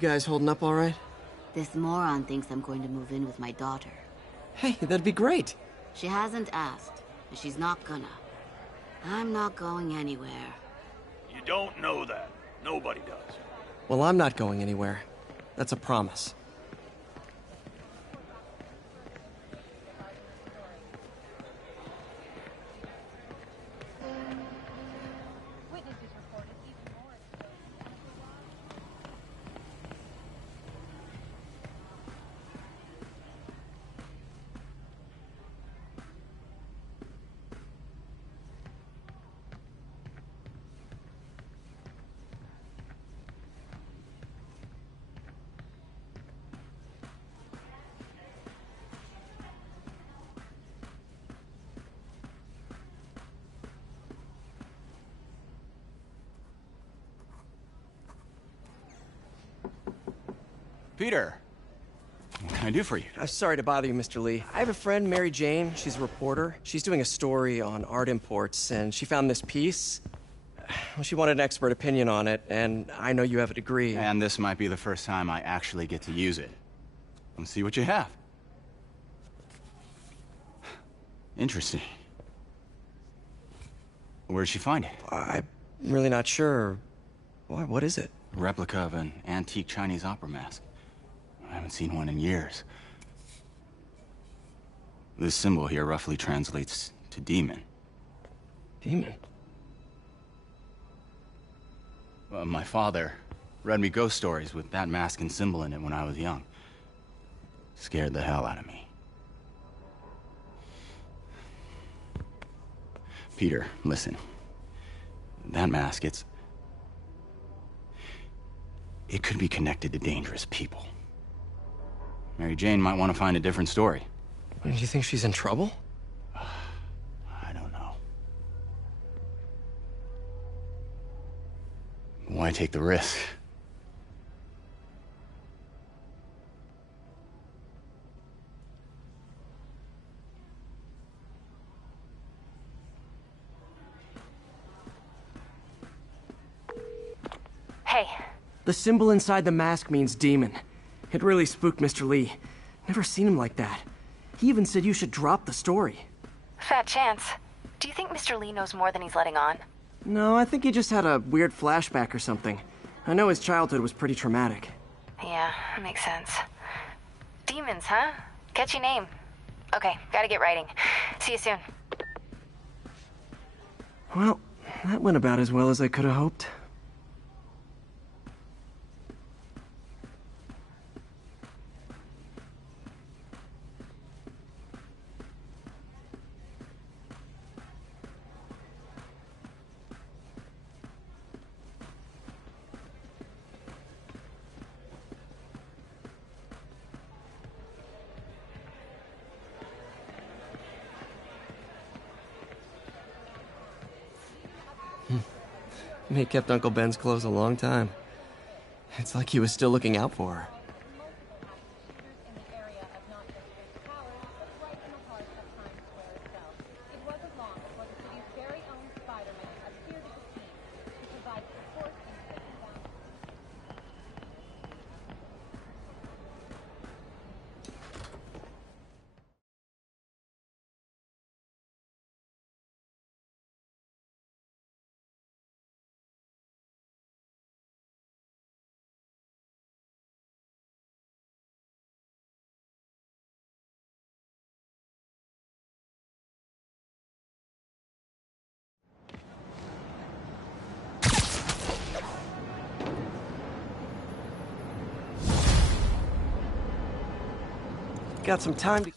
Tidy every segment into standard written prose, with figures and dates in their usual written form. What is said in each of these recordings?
You guys holding up all right? This moron thinks I'm going to move in with my daughter. Hey, that'd be great. She hasn't asked, and she's not gonna. I'm not going anywhere. You don't know that. Nobody does. Well, I'm not going anywhere. That's a promise. Peter, what can I do for you? I'm sorry to bother you, Mr. Lee. I have a friend, Mary Jane. She's a reporter. She's doing a story on art imports, and she found this piece. Well, she wanted an expert opinion on it, and I know you have a degree. And this might be the first time I actually get to use it. Let's see what you have. Interesting. Where'd she find it? I'm really not sure. What is it? A replica of an antique Chinese opera mask. I haven't seen one in years. This symbol here roughly translates to demon. Demon? My father read me ghost stories with that mask and symbol in it when I was young. Scared the hell out of me. Peter, listen. That mask, it could be connected to dangerous people. Mary Jane might want to find a different story. Do you think she's in trouble? I don't know. Why take the risk? Hey. The symbol inside the mask means demon. It really spooked Mr. Lee. Never seen him like that. He even said you should drop the story. Fat chance. Do you think Mr. Lee knows more than he's letting on? No, I think he just had a weird flashback or something. I know his childhood was pretty traumatic. Yeah, makes sense. Demons, huh? Catchy name. Okay, gotta get writing. See you soon. Well, that went about as well as I could have hoped. He kept Uncle Ben's clothes a long time. It's like he was still looking out for her. Got some time to...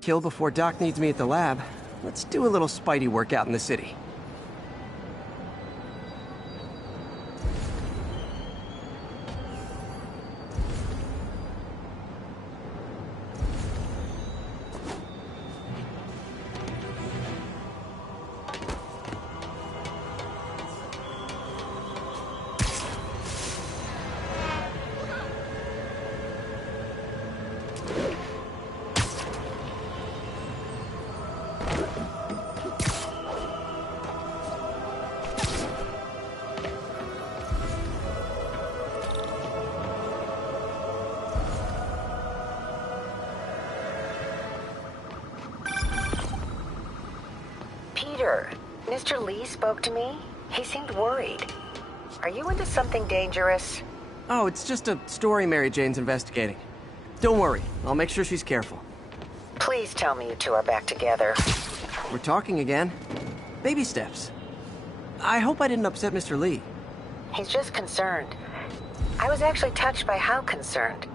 Kill before Doc needs me at the lab. Let's do a little Spidey workout in the city. Peter, Mr. Lee spoke to me. He seemed worried. Are you into something dangerous? Oh, it's just a story Mary Jane's investigating. Don't worry, I'll make sure she's careful. Please tell me you two are back together. We're talking again. Baby steps. I hope I didn't upset Mr. Lee. He's just concerned. I was actually touched by how concerned.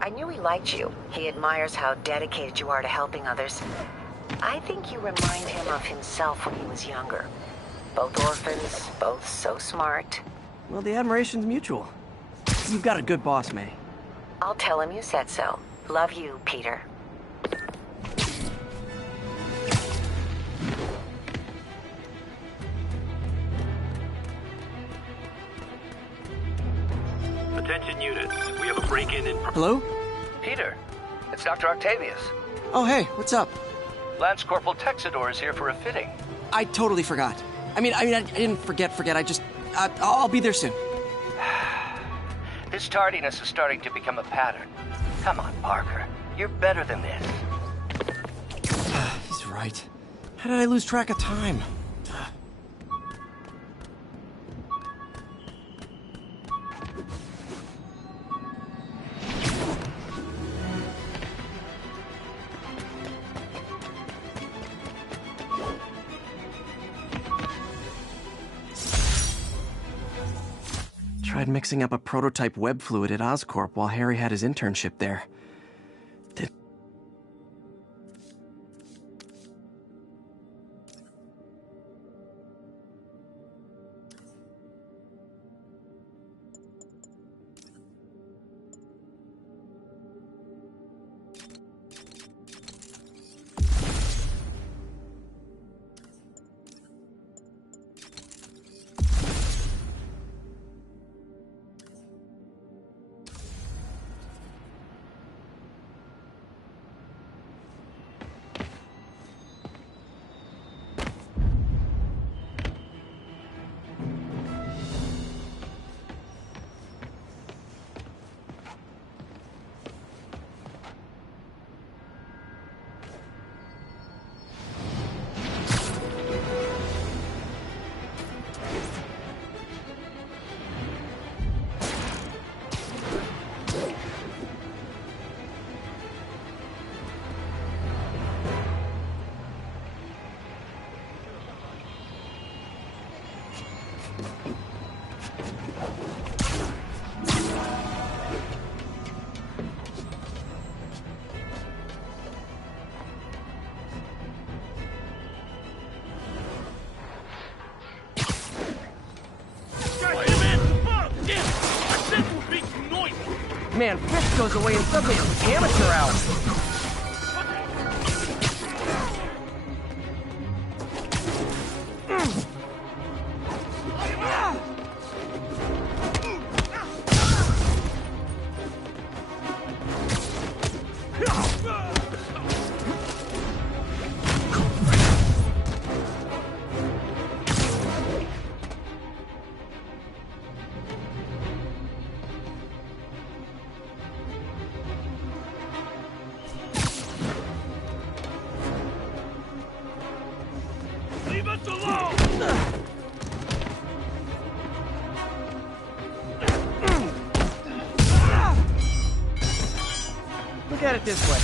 I knew he liked you. He admires how dedicated you are to helping others. I think you remind him of himself when he was younger. Both orphans, both so smart. Well, the admiration's mutual. You've got a good boss, May. I'll tell him you said so. Love you, Peter. Attention units, we have a break-in in... Hello? Peter, it's Dr. Octavius. Oh, hey, what's up? Lance Corporal Texidor is here for a fitting. I totally forgot. I didn't forget. I'll be there soon. This tardiness is starting to become a pattern. Come on, Parker. You're better than this. He's right. How did I lose track of time? Tried mixing up a prototype web fluid at Oscorp while Harry had his internship there. Man, Fisk goes away and suddenly it's amateur hour. Look at it this way.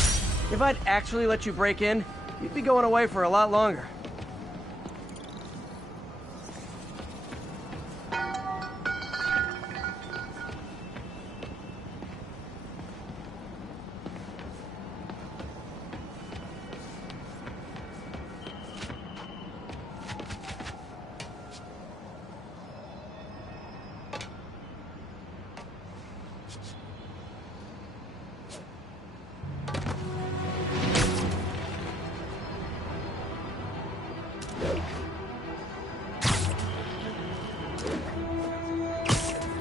If I'd actually let you break in, you'd be going away for a lot longer.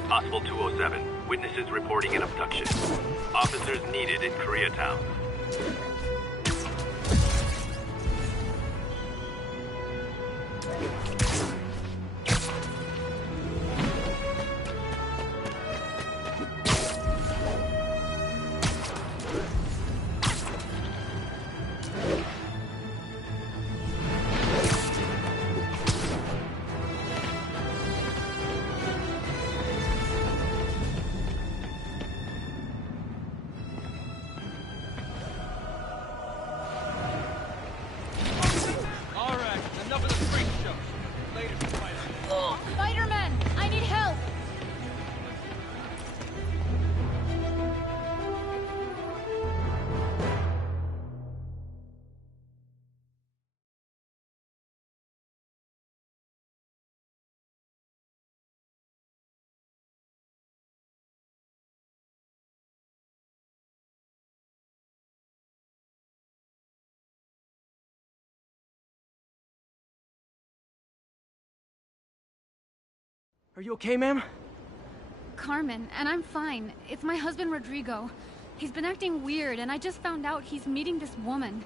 Possible 207. Witnesses reporting an abduction. Officers needed in Koreatown. Spider-Man! I need help! Are you okay, ma'am? Carmen, and I'm fine. It's my husband, Rodrigo. He's been acting weird, and I just found out he's meeting this woman.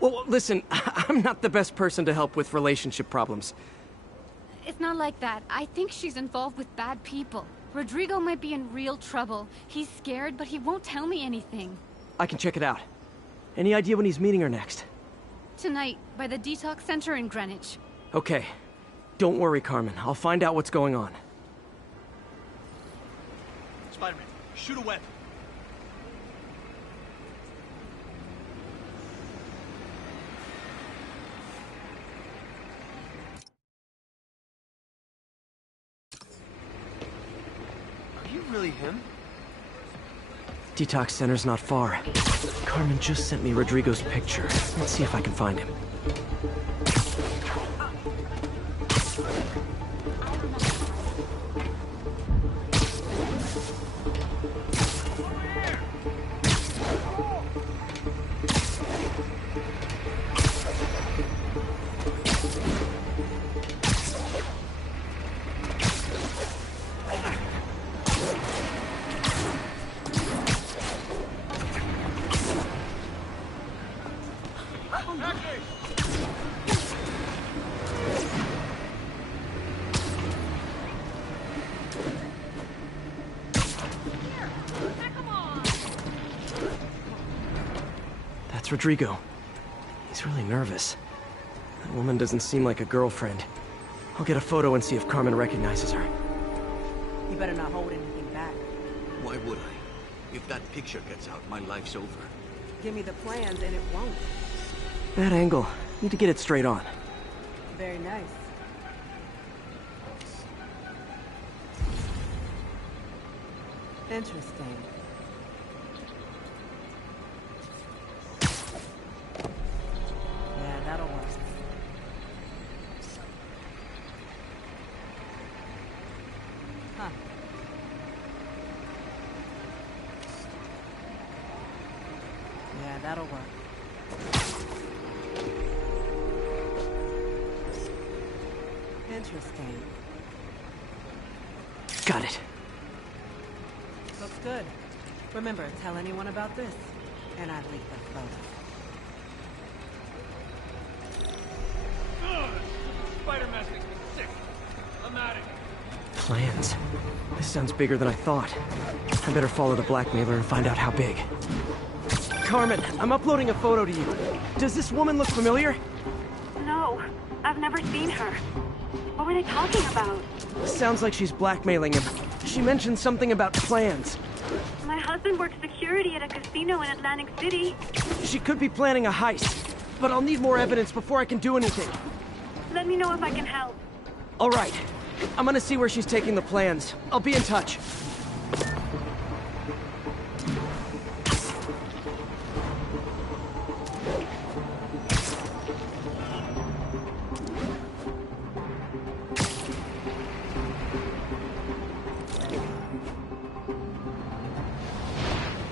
Well, listen, I'm not the best person to help with relationship problems. It's not like that. I think she's involved with bad people. Rodrigo might be in real trouble. He's scared, but he won't tell me anything. I can check it out. Any idea when he's meeting her next? Tonight, by the detox center in Greenwich. Okay. Don't worry, Carmen. I'll find out what's going on. Spider-Man, shoot a weapon. Are you really him? Detox center's not far. Carmen just sent me Rodrigo's picture. Let's see if I can find him. That's Rodrigo. He's really nervous. That woman doesn't seem like a girlfriend. I'll get a photo and see if Carmen recognizes her. You better not hold anything back. Why would I? If that picture gets out, my life's over. Give me the plans and it won't. That angle. Need to get it straight on. Very nice. Interesting. Yeah, that'll work. Huh. Yeah, that'll work. Interesting. Got it. Looks good. Remember, tell anyone about this, and I'd leak that photo. Spider-Man makes me sick. I'm out of here. Plans. This sounds bigger than I thought. I better follow the blackmailer and find out how big. Carmen, I'm uploading a photo to you. Does this woman look familiar? No, I've never seen her. What were they talking about? Sounds like she's blackmailing him. She mentioned something about plans. My husband works security at a casino in Atlantic City. She could be planning a heist, but I'll need more evidence before I can do anything. Let me know if I can help. All right. I'm gonna see where she's taking the plans. I'll be in touch.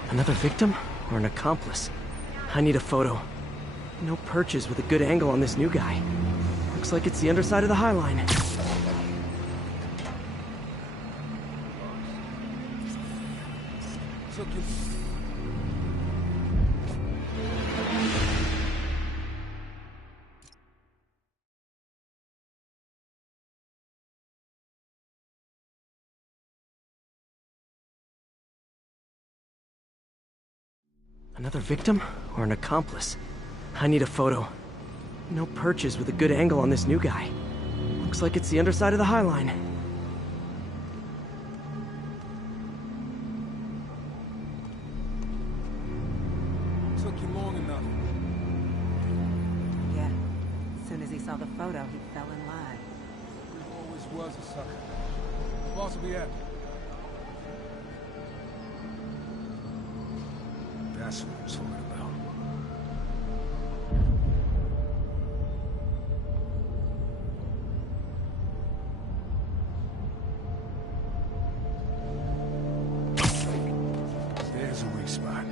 Another victim or an accomplice? I need a photo. No perches with a good angle on this new guy. Looks like it's the underside of the High Line. Another victim or an accomplice? I need a photo. No perches with a good angle on this new guy. Looks like it's the underside of the High Line. Took you long enough. Yeah. As soon as he saw the photo, he fell in line. He always was a sucker. Boss will be after. That's what I'm talking about. There's a weak spot.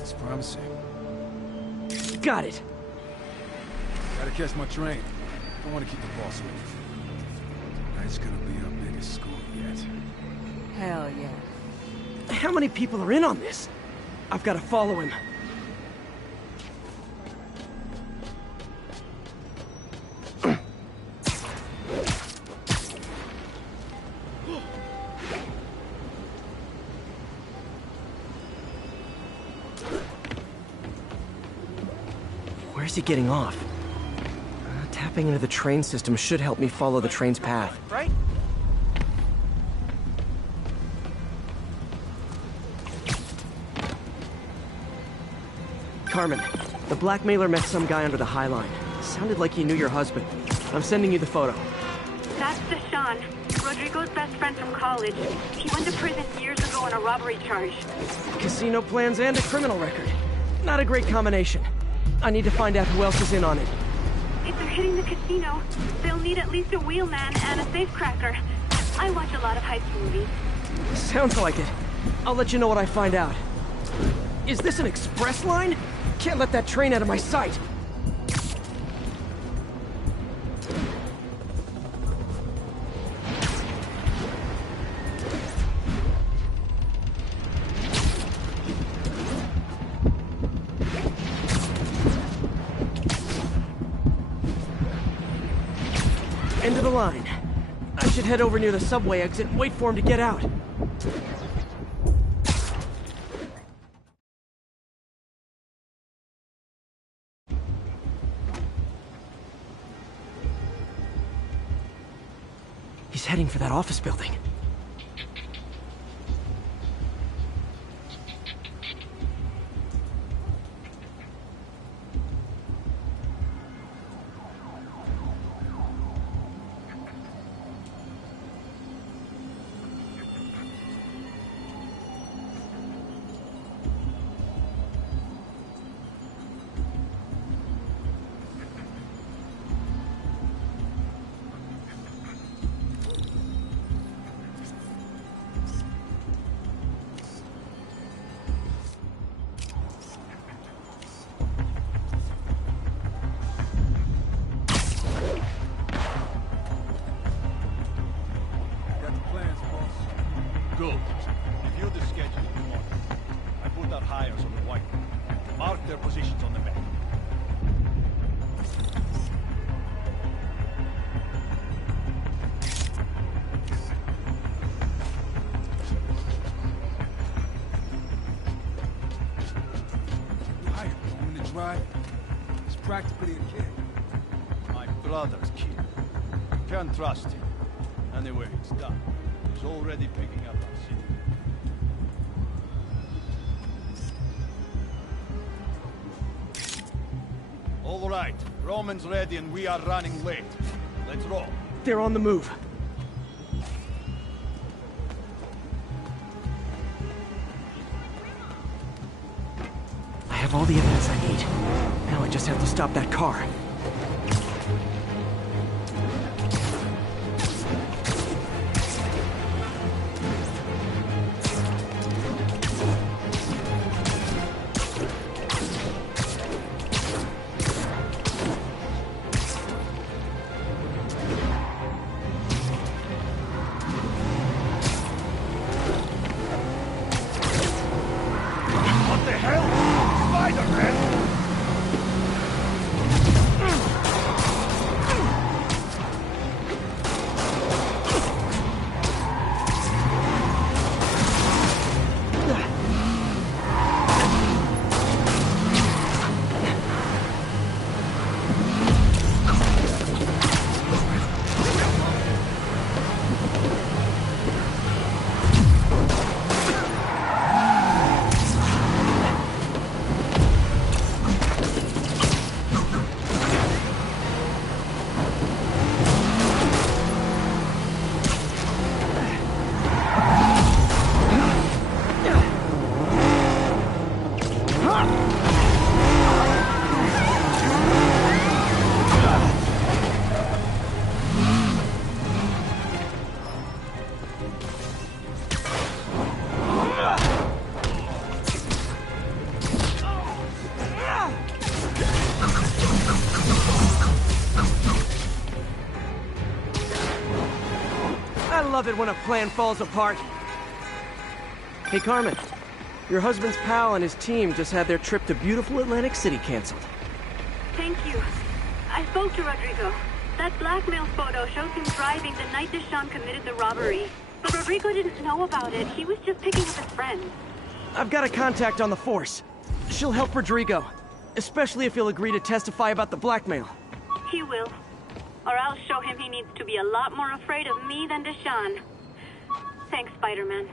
It's promising. Got it. Gotta catch my train. Don't want to keep the boss waiting. Tonight's gonna be our biggest score yet. Hell yeah. How many people are in on this? I've got to follow him. Where's he getting off? Tapping into the train system should help me follow the train's path. Right? Carmen, the blackmailer met some guy under the High Line. Sounded like he knew your husband. I'm sending you the photo. That's Deshaun, Rodrigo's best friend from college. He went to prison years ago on a robbery charge. Casino plans and a criminal record. Not a great combination. I need to find out who else is in on it. If they're hitting the casino, they'll need at least a wheelman and a safecracker. I watch a lot of heist movies. Sounds like it. I'll let you know what I find out. Is this an express line? Can't let that train out of my sight. End of the line. I should head over near the subway exit and wait for him to get out. He's heading for that office building. Good. Review the schedule in the morning. I put out hires on the whiteboard. Mark their positions on the map. You hired him to drive. He's practically a kid. My brother's kid. Can't trust him. Anyway, it's done. It's already picking up our signal. All right, Roman's ready and we are running late. Let's roll. They're on the move. I have all the evidence I need. Now I just have to stop that car. I love it when a plan falls apart. Hey, Carmen. Your husband's pal and his team just had their trip to beautiful Atlantic City canceled. Thank you. I spoke to Rodrigo. That blackmail photo shows him driving the night Deshawn committed the robbery. But Rodrigo didn't know about it. He was just picking up his friends. I've got a contact on the force. She'll help Rodrigo, especially if he'll agree to testify about the blackmail. He will. Or I'll show him he needs to be a lot more afraid of me than Deshawn. Thanks, Spider-Man.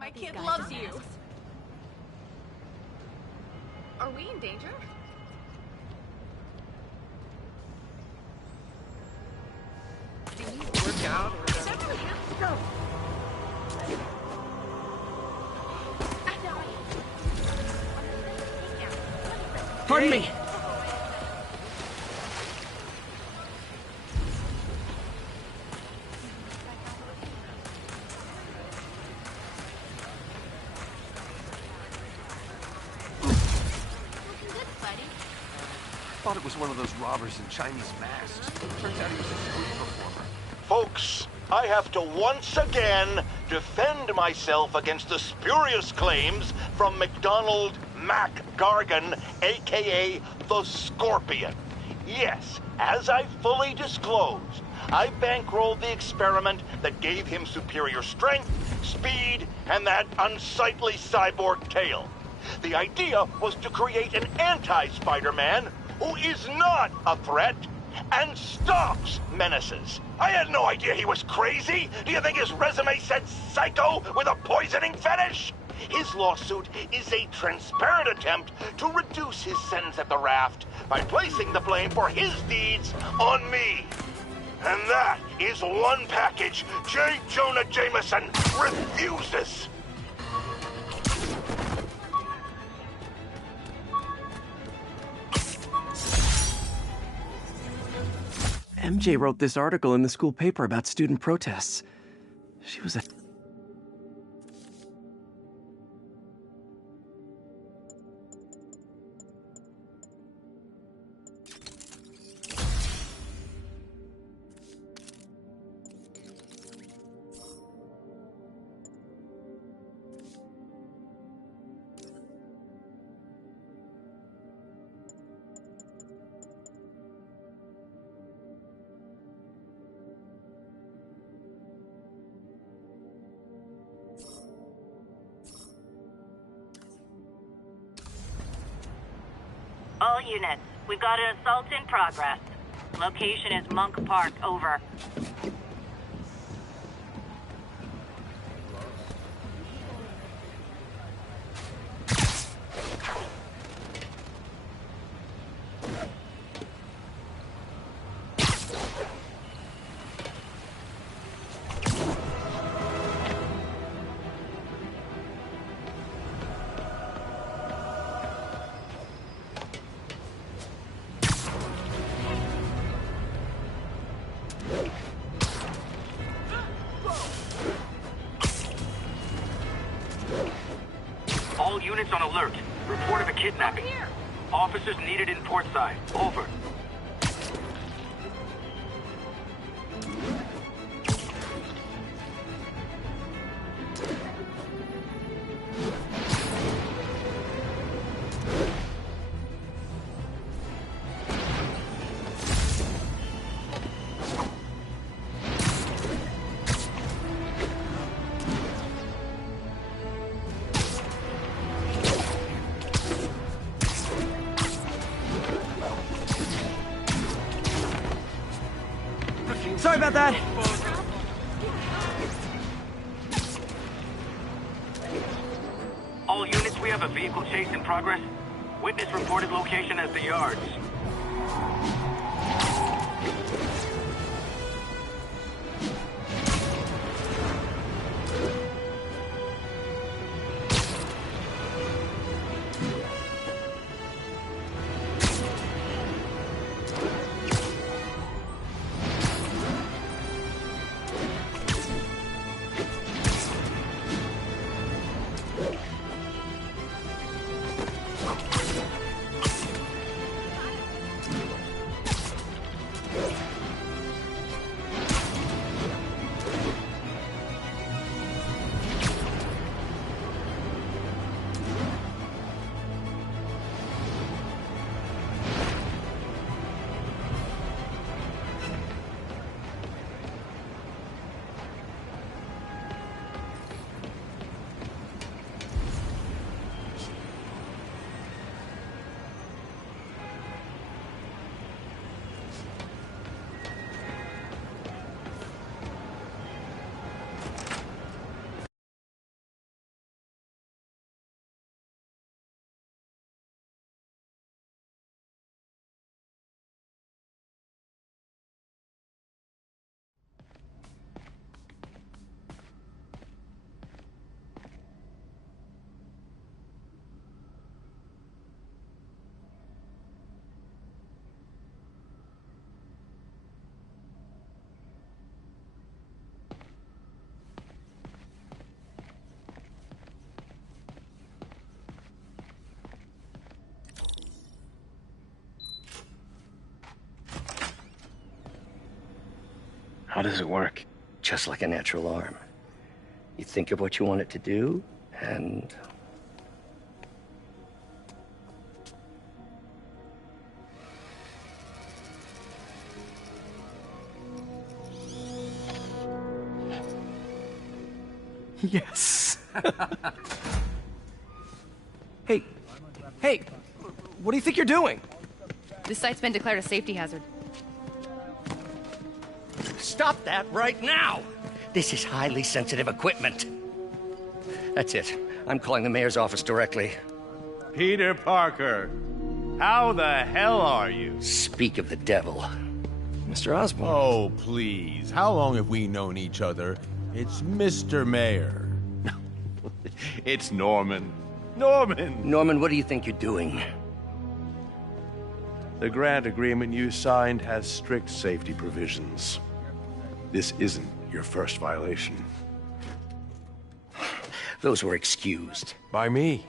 My kid loves you. Are we in danger? Do you work out or go? Pardon me. I thought it was one of those robbers in Chinese masks. Turns out he was a street performer. Folks, I have to once again defend myself against the spurious claims from McDonald Mac Gargan, aka the Scorpion. Yes, as I fully disclosed, I bankrolled the experiment that gave him superior strength, speed, and that unsightly cyborg tail. The idea was to create an anti-Spider-Man who is not a threat and stops menaces. I had no idea he was crazy. Do you think his resume said psycho with a poisoning fetish? His lawsuit is a transparent attempt to reduce his sentence at the raft by placing the blame for his deeds on me. And that is one package J. Jonah Jameson refuses. MJ wrote this article in the school paper about student protests. She was a... All units, we've got an assault in progress. Location is Monk Park, over. All units on alert. Report of a kidnapping. Officers needed in Portside. Over. Sorry about that. All units, we have a vehicle chase in progress. Witness reported location as the yards. How does it work? Just like a natural arm. You think of what you want it to do, and... Yes. Hey, what do you think you're doing? This site's been declared a safety hazard. Stop that right now! This is highly sensitive equipment. That's it. I'm calling the mayor's office directly. Peter Parker, how the hell are you? Speak of the devil. Mr. Osborn. Oh, please. How long have we known each other? It's Mr. Mayor. No, it's Norman. Norman, what do you think you're doing? The grant agreement you signed has strict safety provisions. This isn't your first violation. Those were excused. By me.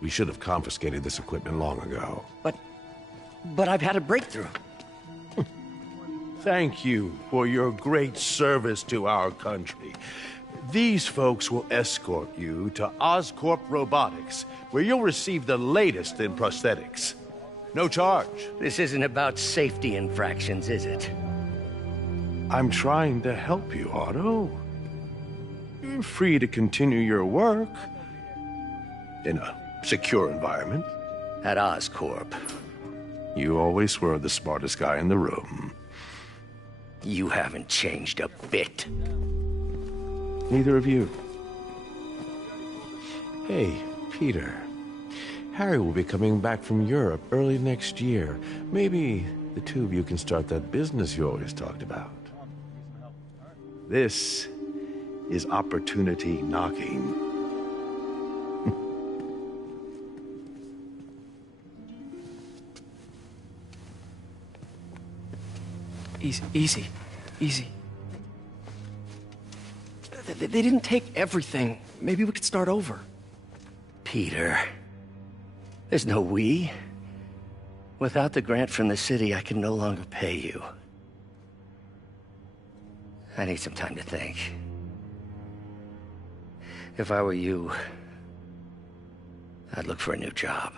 We should have confiscated this equipment long ago. But I've had a breakthrough. Thank you for your great service to our country. These folks will escort you to Oscorp Robotics, where you'll receive the latest in prosthetics. No charge. This isn't about safety infractions, is it? I'm trying to help you, Otto. You're free to continue your work in a secure environment. at Oscorp. You always were the smartest guy in the room. You haven't changed a bit. Neither of you. Hey, Peter. Harry will be coming back from Europe early next year. Maybe the two of you can start that business you always talked about. This is opportunity knocking. Easy. They didn't take everything. Maybe we could start over. Peter, there's no we. Without the grant from the city, I can no longer pay you. I need some time to think. If I were you, I'd look for a new job.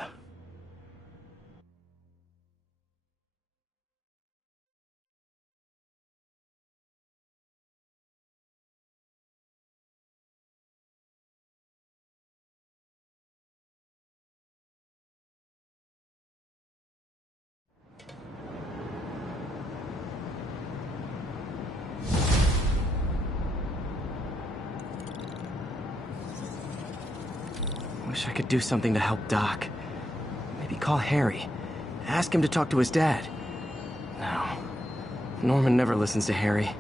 Wish I could do something to help Doc. Maybe call Harry. Ask him to talk to his dad. No. Norman never listens to Harry.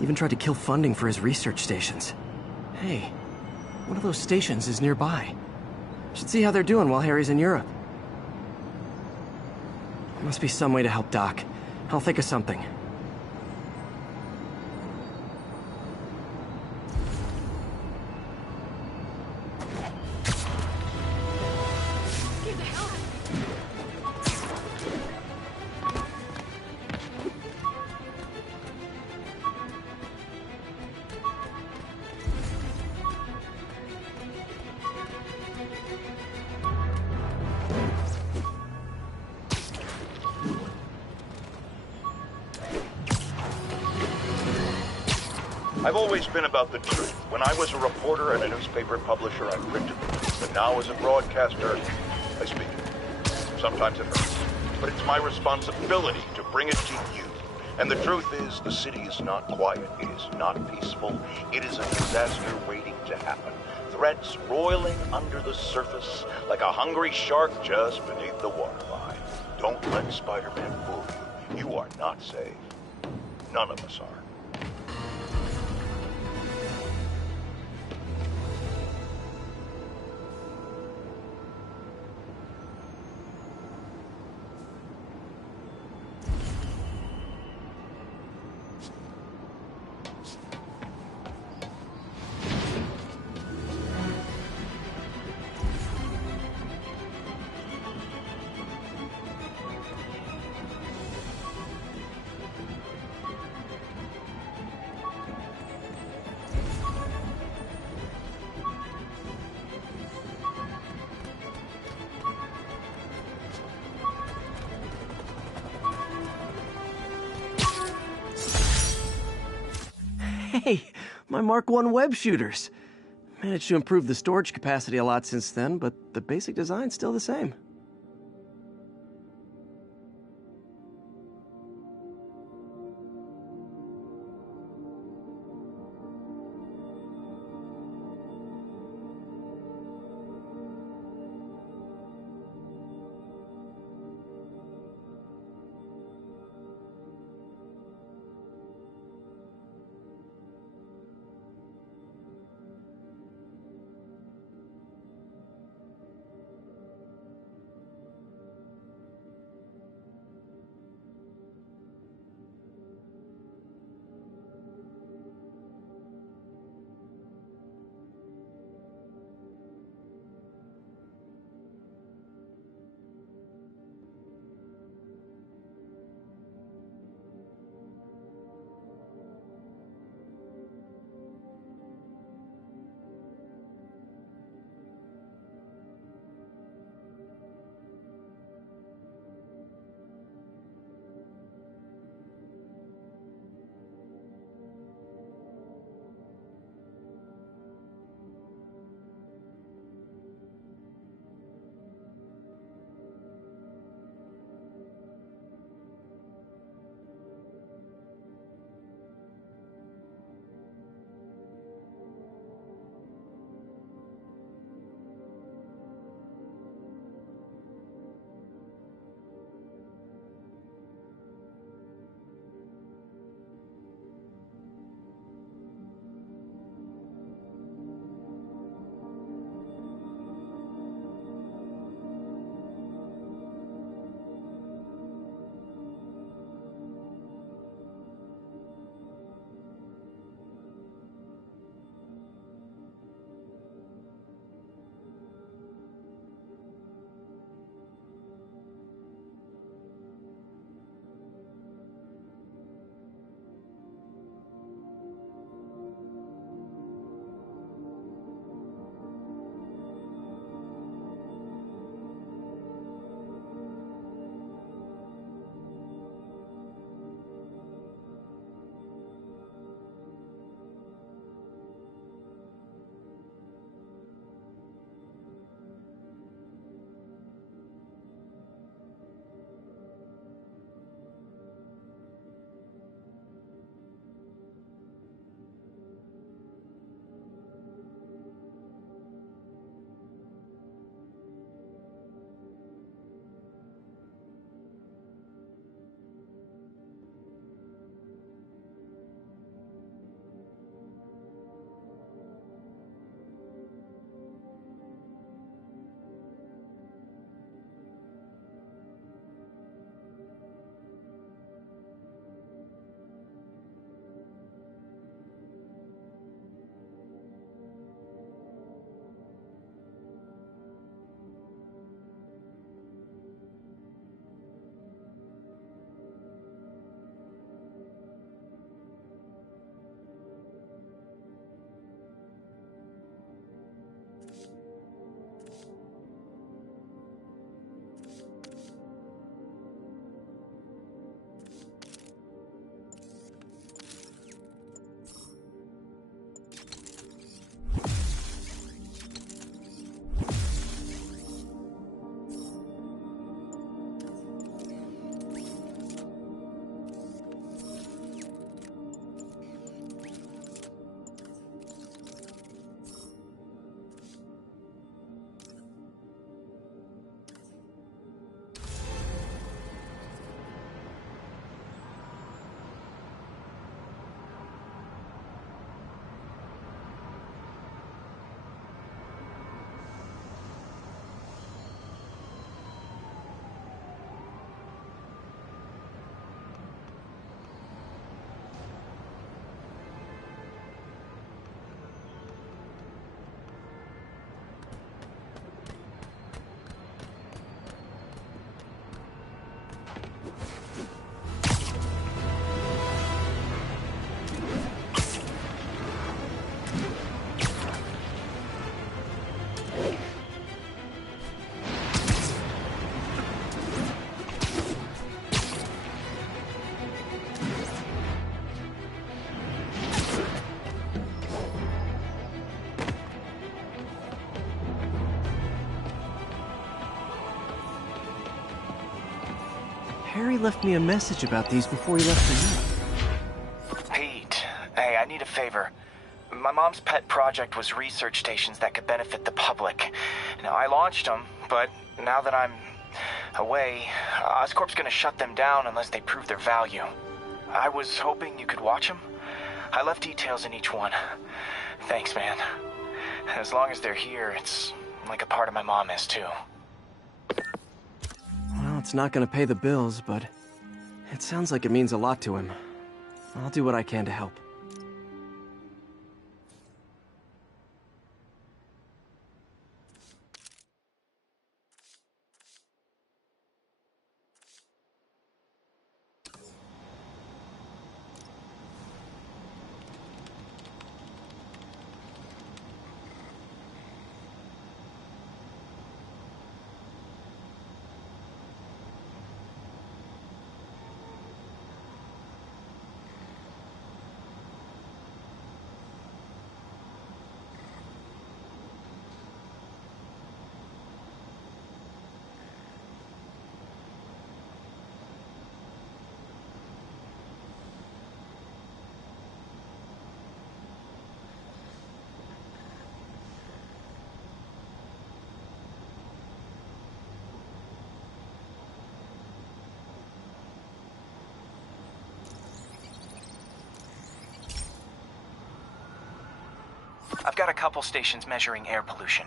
Even tried to kill funding for his research stations. Hey, one of those stations is nearby. Should see how they're doing while Harry's in Europe. There must be some way to help Doc. I'll think of something. I've always been about the truth. When I was a reporter and a newspaper publisher, I printed. But now as a broadcaster, I speak. Sometimes it hurts. But it's my responsibility to bring it to you. And the truth is, the city is not quiet. It is not peaceful. It is a disaster waiting to happen. Threats roiling under the surface like a hungry shark just beneath the waterline. Don't let Spider-Man fool you. You are not safe. None of us are. Hey, my Mark I web shooters. Managed to improve the storage capacity a lot since then, but the basic design's still the same. Harry left me a message about these before he left for you. Pete, hey, I need a favor. My mom's pet project was research stations that could benefit the public. Now, I launched them, but now that I'm away, Oscorp's gonna shut them down unless they prove their value. I was hoping you could watch them. I left details in each one. Thanks, man. As long as they're here, it's like a part of my mom is, too. Well, it's not gonna pay the bills, but it sounds like it means a lot to him. I'll do what I can to help. I've got a couple stations measuring air pollution.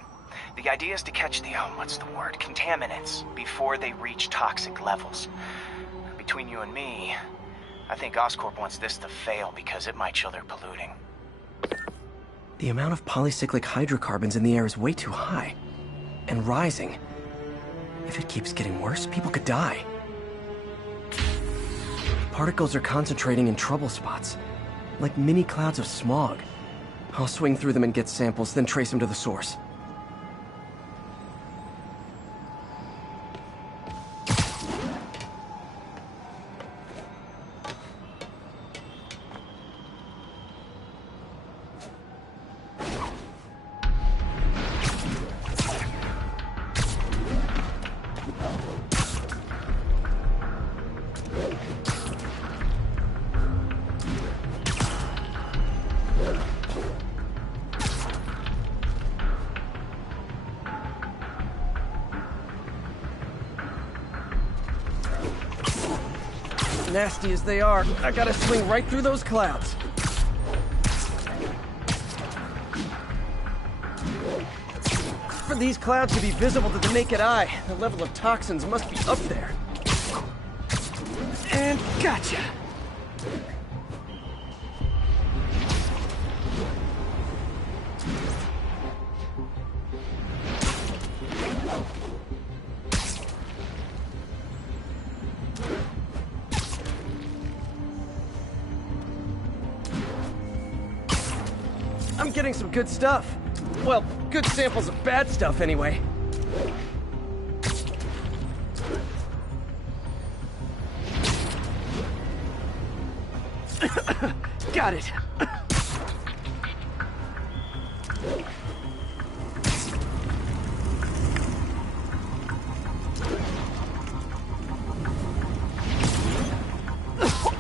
The idea is to catch the, contaminants before they reach toxic levels. Between you and me, I think Oscorp wants this to fail because it might show they're polluting. The amount of polycyclic hydrocarbons in the air is way too high. And rising. If it keeps getting worse, people could die. Particles are concentrating in trouble spots, like mini clouds of smog. I'll swing through them and get samples, then trace them to the source. Nasty as they are, I gotta swing right through those clouds. For these clouds to be visible to the naked eye, the level of toxins must be up there. And gotcha! I'm getting some good stuff. Well, good samples of bad stuff, anyway. Got it.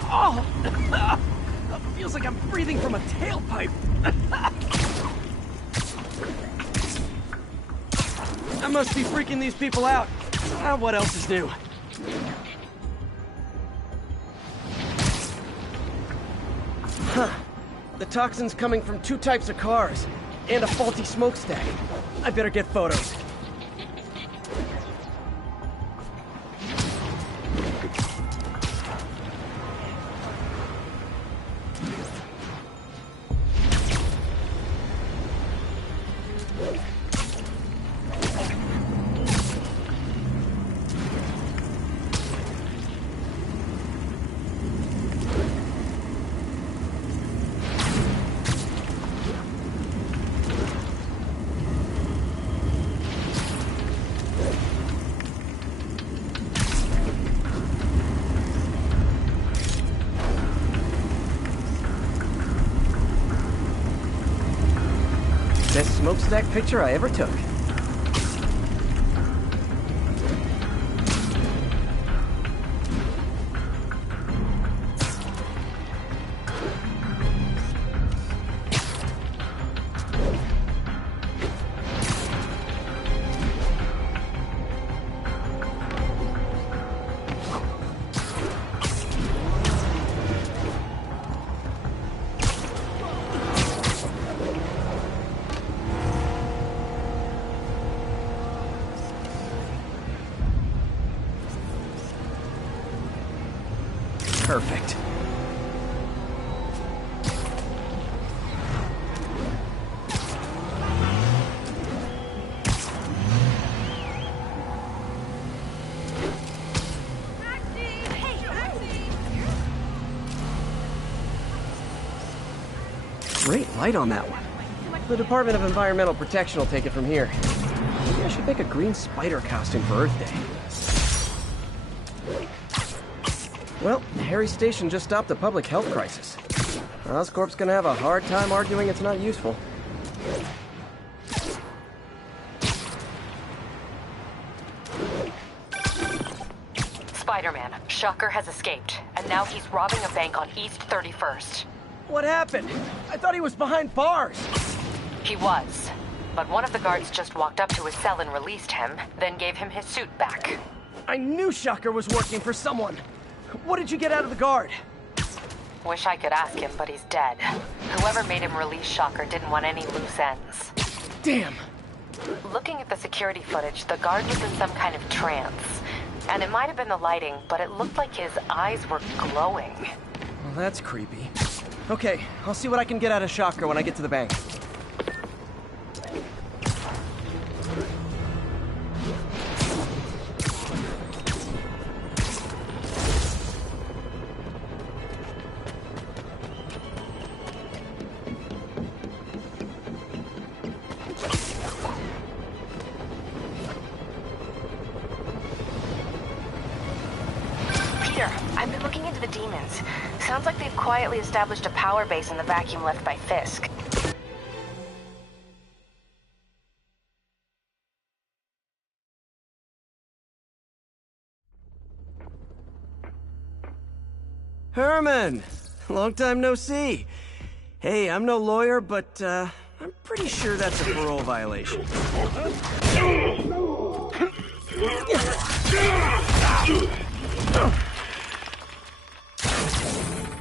Oh! Feels like I'm breathing from a tailpipe. I must be freaking these people out. What else is new? Huh. The toxin's coming from 2 types of cars, and a faulty smokestack. I better get photos. Best smokestack picture I ever took. Perfect. Great light on that one. The Department of Environmental Protection will take it from here. Maybe I should make a green spider costume for Earth Day. Well, Harry Station just stopped a public health crisis. Oscorp's gonna have a hard time arguing it's not useful. Spider-Man, Shocker has escaped, and now he's robbing a bank on East 31st. What happened? I thought he was behind bars. He was, but one of the guards just walked up to his cell and released him, then gave him his suit back. I knew Shocker was working for someone. What did you get out of the guard? Wish I could ask him, but he's dead. Whoever made him release Shocker didn't want any loose ends. Damn. Looking at the security footage, the guard was in some kind of trance. And it might have been the lighting, but it looked like his eyes were glowing. Well, that's creepy. Okay, I'll see what I can get out of Shocker when I get to the bank. Peter, I've been looking into the demons. Sounds like they've quietly established a power base in the vacuum left by Fisk. Herman! Long time no see. Hey, I'm no lawyer, but, I'm pretty sure that's a parole violation.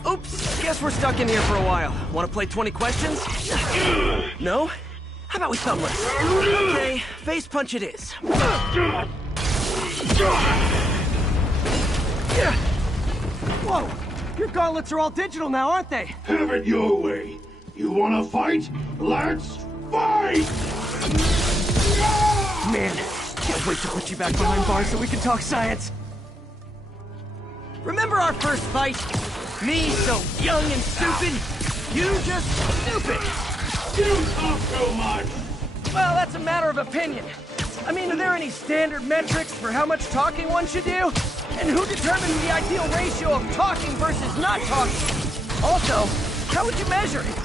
Oops, guess we're stuck in here for a while. Want to play 20 questions? No? How about we thumbless? Okay, face punch it is. Whoa! Your gauntlets are all digital now, aren't they? Have it your way. You wanna fight? Let's fight! Man, can't wait to put you back behind bars so we can talk science. Remember our first fight? Me so young and stupid, you just stupid. You talk so much. Well, that's a matter of opinion. I mean, are there any standard metrics for how much talking one should do? And who determines the ideal ratio of talking versus not talking? Also, how would you measure it?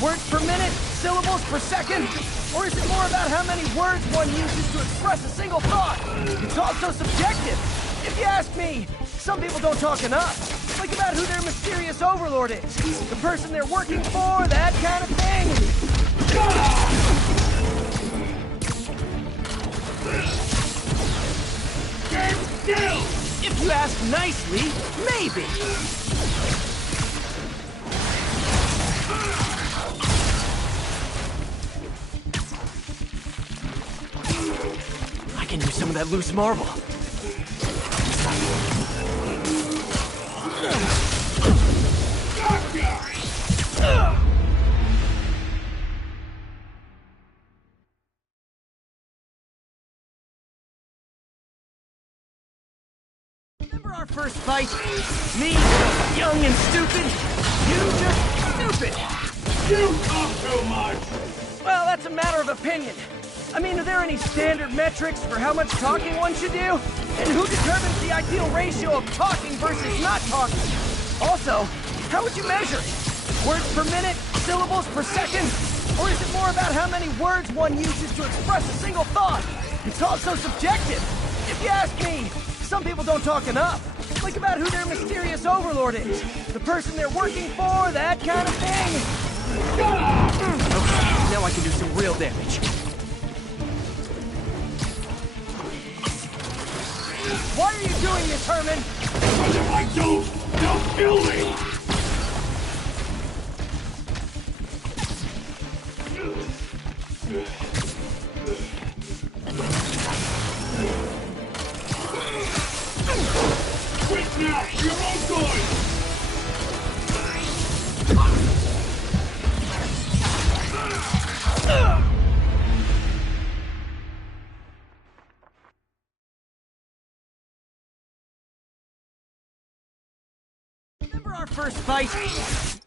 Words per minute? Syllables per second? Or is it more about how many words one uses to express a single thought? It's all so subjective. If you ask me, some people don't talk enough. Like about who their mysterious overlord is. The person they're working for, that kind of thing. Stand still! If you ask nicely, maybe. I can use some of that loose marble. Remember our first fight? Me, young and stupid. You just stupid. You talk so much. Well, that's a matter of opinion. I mean, are there any standard metrics for how much talking one should do? And who determines the ideal ratio of talking versus not talking? Also, how would you measure it? Words per minute? Syllables per second? Or is it more about how many words one uses to express a single thought? It's all so subjective. If you ask me, some people don't talk enough. Like about who their mysterious overlord is. The person they're working for, that kind of thing. Okay, now I can do some real damage. Why are you doing this, Herman? Because if I don't, they'll kill me! Quit now! You're all good! Remember our first fight?